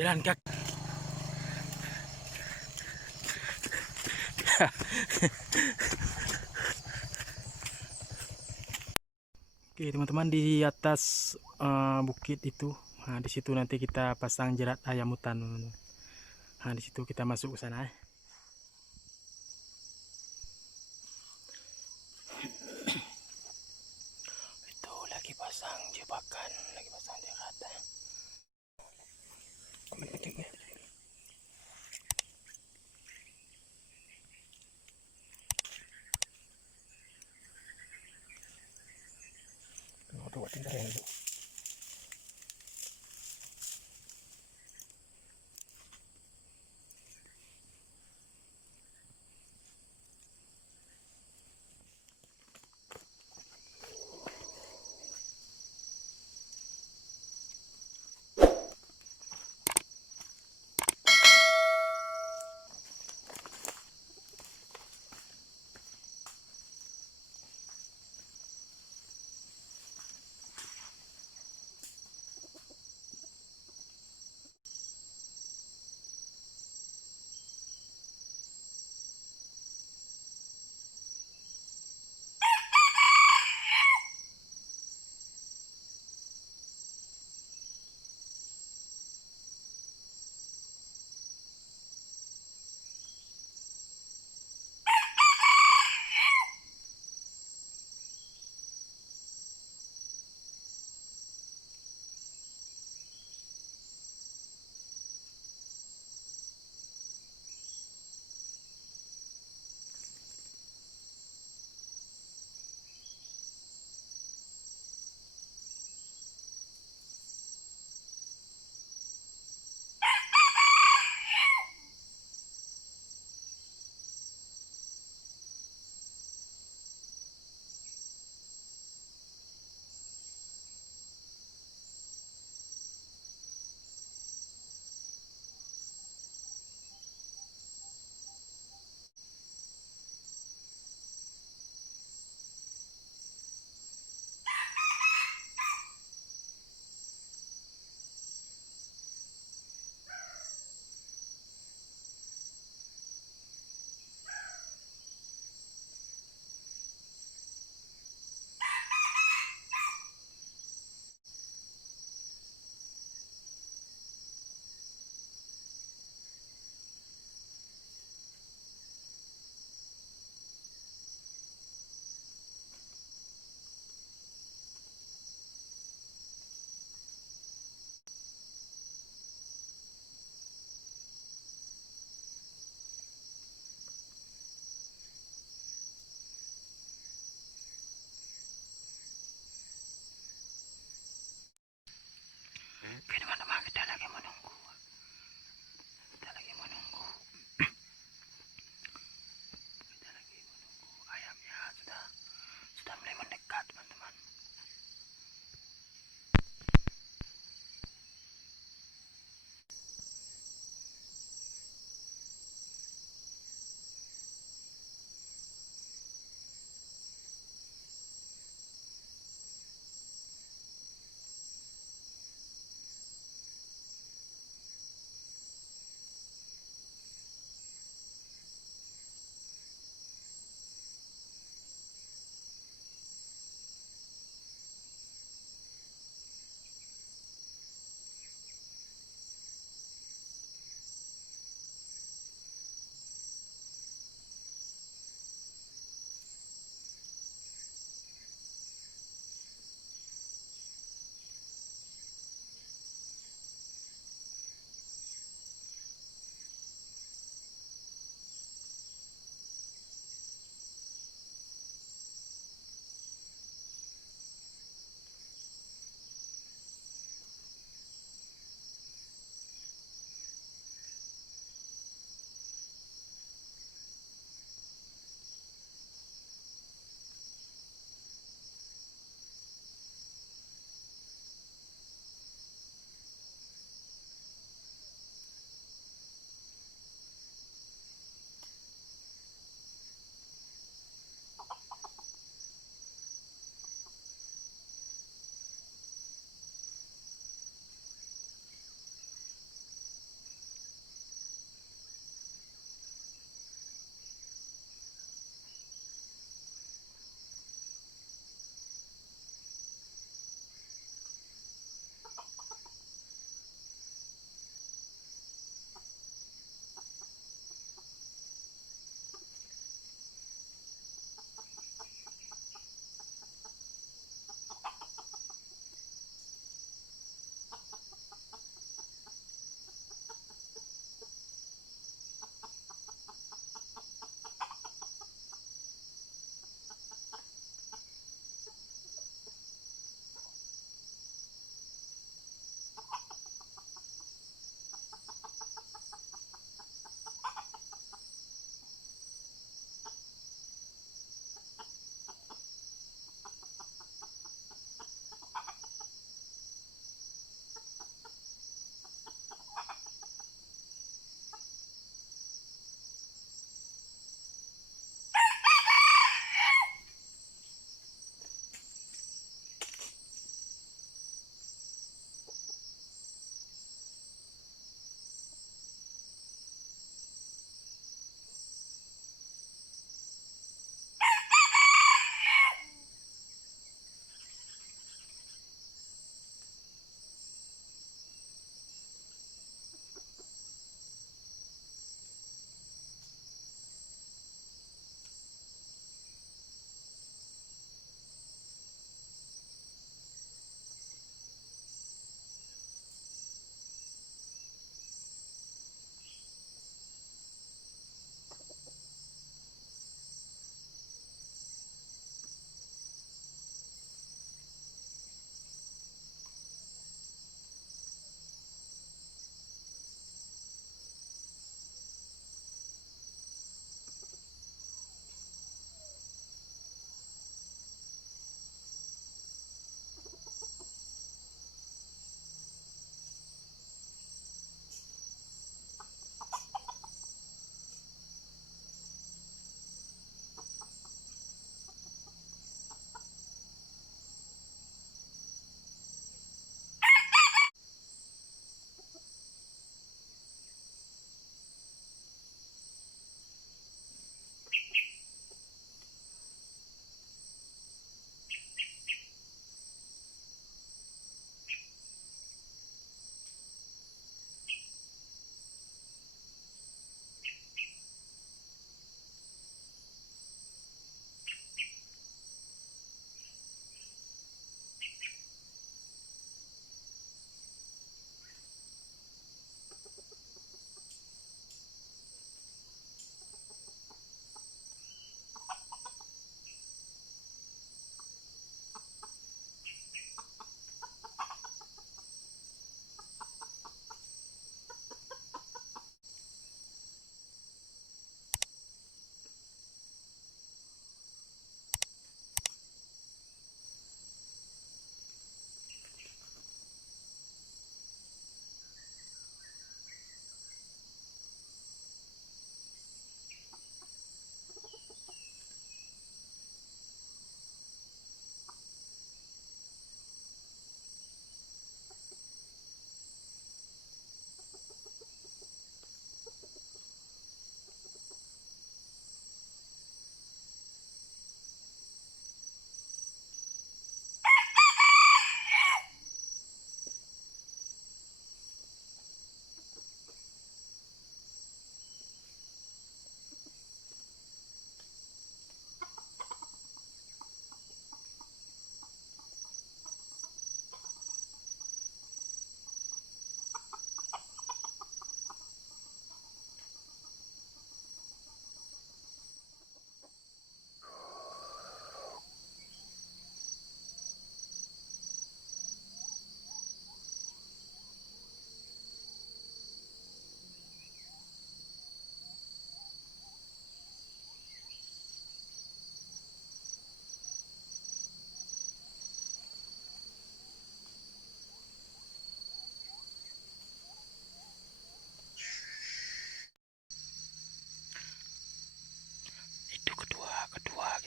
Jalan kaki. Oke teman-teman, di atas bukit itu, nah, di situ nanti kita pasang jerat ayam hutan. Nah di situ kita masuk ke sana. Itu lagi pasang jebakan, lagi pasang jerat. Tuh, tinggalin dulu.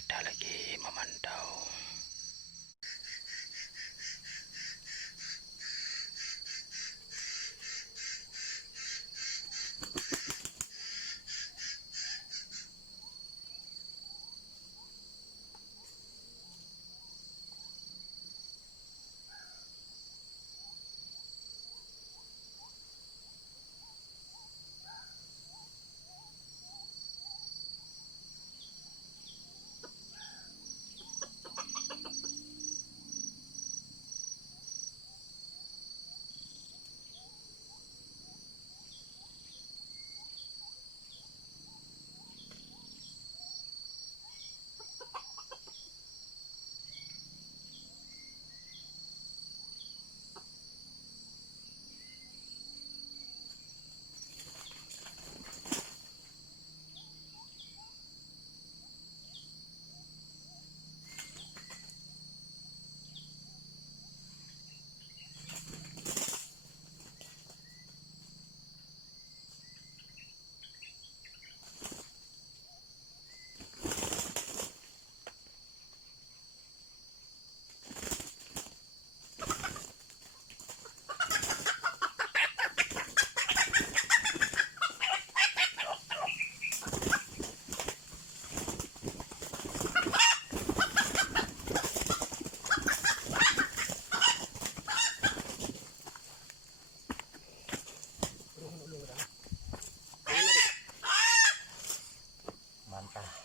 Kita lagi memantau.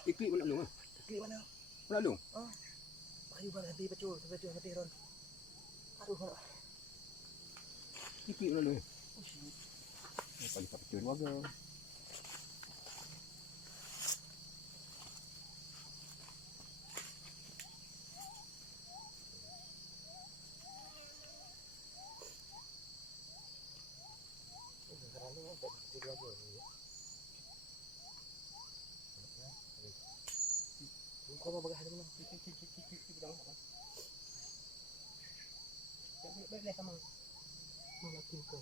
Iklik mana lu? Klik mana? Mana lu? Ayo bang, habis pecul habis ron. Aduh mana? Iklik mana lu? Ni pagi tak pecun warga. Kerana tak tidur aja ni. Kau mau bagah mana? Baik sama. Mana tim kau?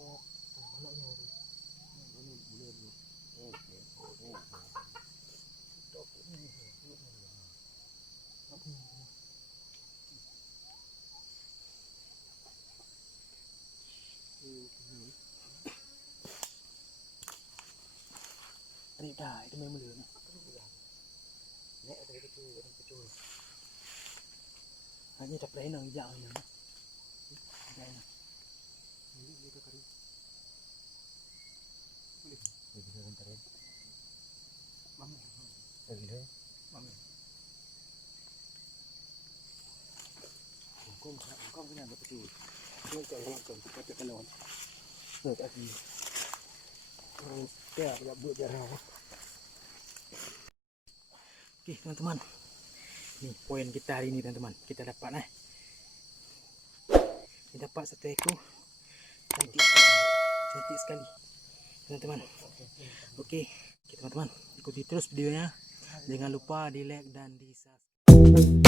Oh, mana ni orang? Ini boleh dulu. Okey. Tok ni. Apa ni? Ini dah, itu memang mula ni. Nek ada pecul. Hanya tak pernah nak hijau ni. Jangan. Ini ke kari. Boleh. Jadi kita rentar. Mama. Lagi dah. Mama. Kau kena buat pecul. Kau tak lakukan kita tak kena. Tak ada. Ya, nak buat jarang. Okey teman-teman, ni poin kita hari ni teman-teman. Kita dapat kita dapat satu ekor cantik sekali teman-teman. Okey teman-teman, ikuti terus videonya. Jangan lupa di like dan di subscribe.